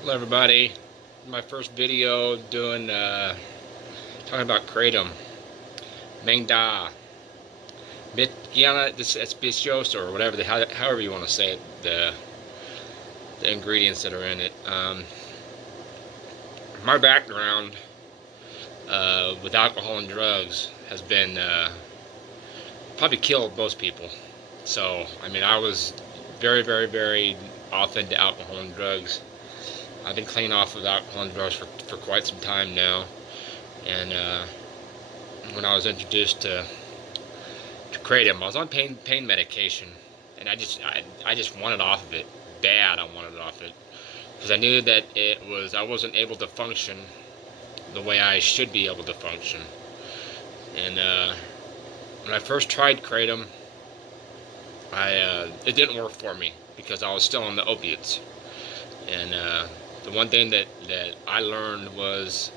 Hello everybody. My first video doing talking about kratom, mengda, espiciosa or whatever however you want to say it, the ingredients that are in it. My background with alcohol and drugs has been probably killed most people. So I mean, I was very off into alcohol and drugs. I've been clean off of alcohol and drugs for quite some time now, and when I was introduced to kratom, I was on pain medication, and I just wanted off of it bad. I wanted it off it because I knew that I wasn't able to function the way I should be able to function. And when I first tried kratom, it didn't work for me because I was still on the opiates. And the one thing that I learned was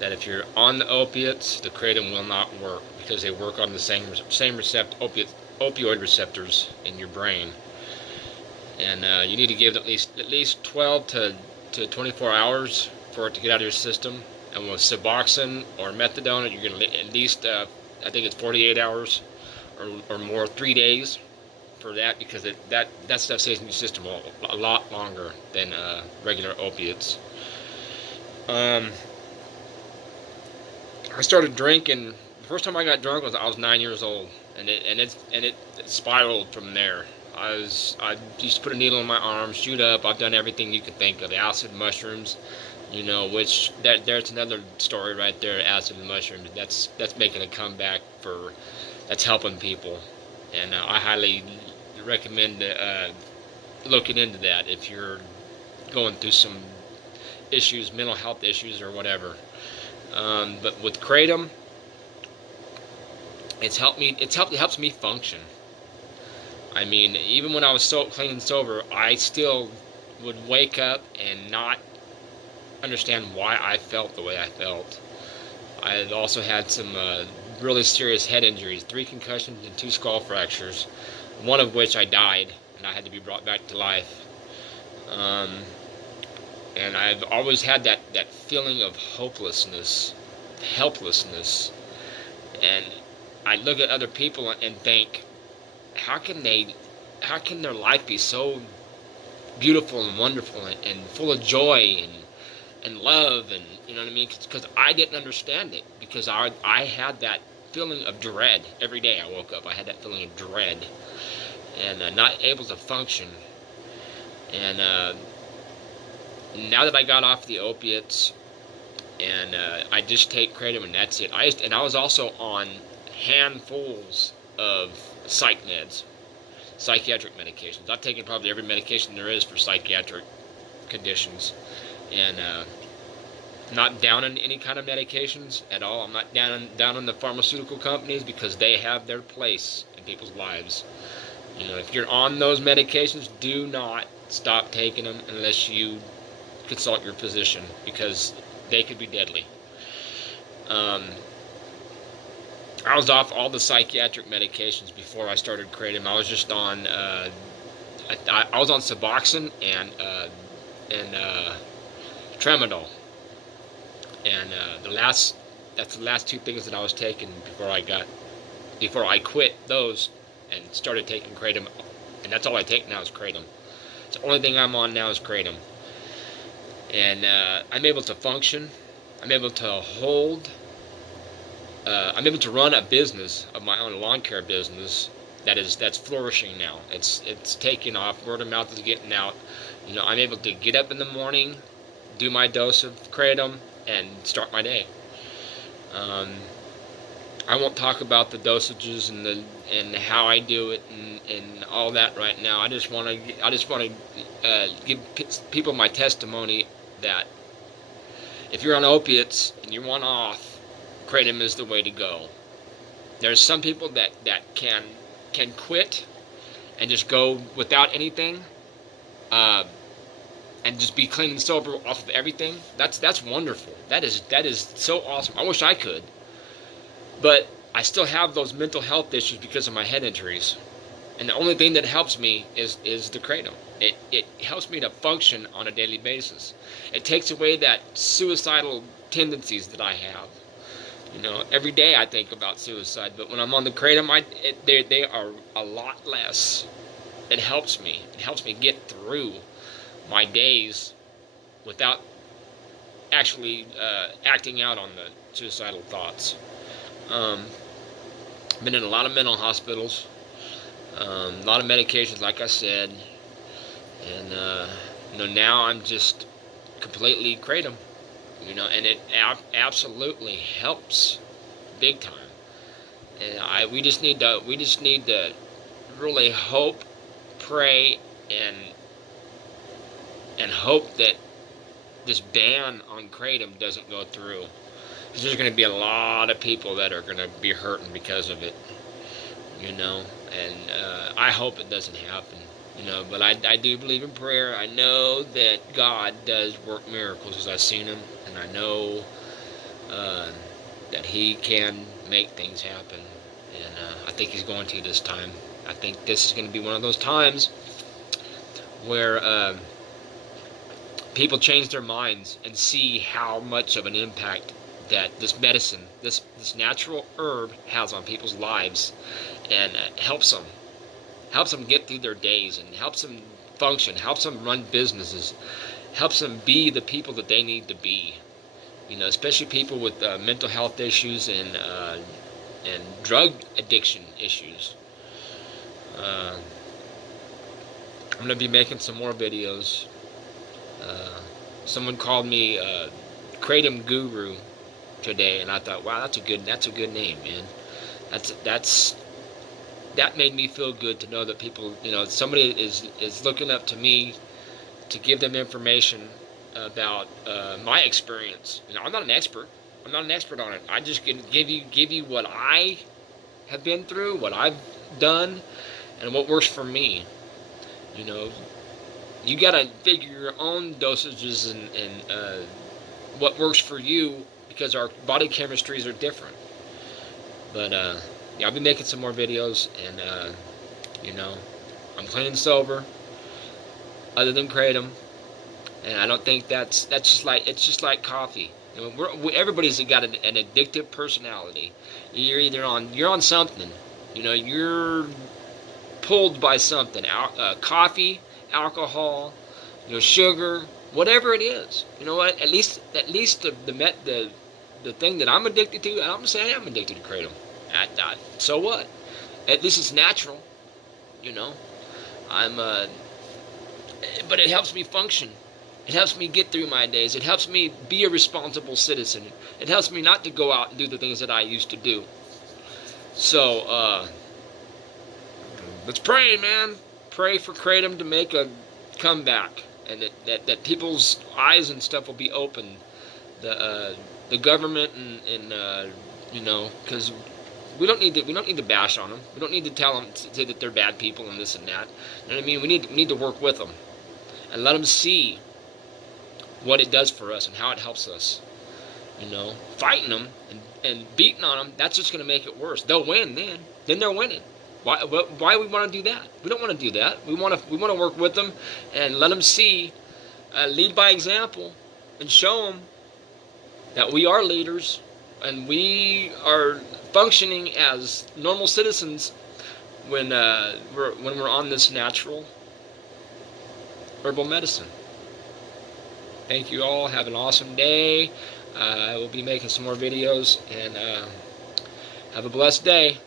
that if you're on the opiates, the kratom will not work because they work on the same opioid receptors in your brain. And you need to give it at least 12 to 24 hours for it to get out of your system. And with Suboxone or methadone, you're going to at least I think it's 48 hours or more, 3 days for that, because that stuff stays in your system a lot longer than regular opiates. I started drinking. The first time I got drunk I was 9 years old, and it spiraled from there. I used to put a needle in my arm, shoot up. I've done everything you could think of. The acid mushrooms, which there's another story right there. Acid and mushrooms. That's making a comeback that's helping people, and I highly recommend looking into that if you're going through some issues, mental health issues or whatever. But with kratom, it helps me function. I mean, even when I was so clean and sober, I still would wake up and not understand why I felt the way I felt. I had also had some really serious head injuries, 3 concussions and 2 skull fractures, one of which I died, and I had to be brought back to life. And I've always had that feeling of hopelessness, helplessness, and I look at other people and think, how can their life be so beautiful and wonderful and full of joy and love, and you know what I mean? Because I didn't understand it, because I had that feeling of dread every day I woke up. I had that feeling of dread and not able to function. And now that I got off the opiates, and I just take kratom and that's it. I was also on handfuls of psychiatric medications. I've taken probably every medication there is for psychiatric conditions, and not down on any kind of medications at all. I'm not down on the pharmaceutical companies, because they have their place in people's lives. If you're on those medications, do not stop taking them unless you consult your physician, because they could be deadly. I was off all the psychiatric medications before I started kratom. I was just on I was on Suboxone and Tramadol, and that's the last 2 things that I was taking before I quit those and started taking kratom. And that's all I take now is kratom. It's the only thing I'm on now is kratom, and I'm able to function. I'm able to hold. I'm able to run a business of my own, a lawn care business that's flourishing now. It's taking off. Word of mouth is getting out. I'm able to get up in the morning, do my dose of kratom, and start my day. I won't talk about the dosages and how I do it and all that right now. I just want to give people my testimony that if you're on opiates and you want off, kratom is the way to go. There's some people that can quit and just go without anything, and just be clean and sober off of everything. That's wonderful. That is so awesome. I wish I could. But I still have those mental health issues because of my head injuries. And the only thing that helps me is the Kratom. It helps me to function on a daily basis. It takes away that suicidal tendencies that I have. You know, every day I think about suicide, but when I'm on the Kratom, they are a lot less. It helps me. It helps me get through my days without actually acting out on the suicidal thoughts. Been in a lot of mental hospitals, a lot of medications, like I said, and now I'm just completely Kratom, and it absolutely helps big time. And we just need to really hope, pray, and hope that this ban on Kratom doesn't go through. Because there's going to be a lot of people that are going to be hurting because of it, and I hope it doesn't happen, but I do believe in prayer. I know that God does work miracles because I've seen him, and I know that he can make things happen, and I think he's going to this time. I think this is going to be one of those times where people change their minds and see how much of an impact that this medicine, this natural herb has on people's lives, and helps them get through their days, and helps them function, helps them run businesses, helps them be the people that they need to be. Especially people with mental health issues and drug addiction issues. I'm going to be making some more videos. Someone called me Kratom Guru today, and I thought, wow, that's a good name, man. That made me feel good to know that people, somebody is looking up to me to give them information about my experience. I'm not an expert. I'm not an expert on it. I just can give you what I have been through, what I've done, and what works for me. You gotta figure your own dosages and what works for you, because our body chemistries are different. But I'll be making some more videos, and I'm clean and sober, other than Kratom, and I don't think it's just like coffee. Everybody's got an addictive personality. You're on something. You're pulled by something. Coffee, alcohol, sugar, whatever it is. You know what? At least the thing that I'm addicted to, I'm gonna say I am addicted to Kratom. So what? At least it's natural. But it helps me function. It helps me get through my days. It helps me be a responsible citizen. It helps me not to go out and do the things that I used to do. So, let's pray, man. Pray for Kratom to make a comeback, and that people's eyes and stuff will be opened. The government and because we don't need to bash on them. We don't need to tell them, say that they're bad people and this and that. You know what I mean? We need to work with them and let them see what it does for us and how it helps us. Fighting them and beating on them, that's just going to make it worse. They'll win then. Then they're winning. Why do we want to do that? We don't want to do that. We want to work with them and let them see, lead by example, and show them that we are leaders and we are functioning as normal citizens when we're on this natural herbal medicine. Thank you all. Have an awesome day. I will be making some more videos, and have a blessed day.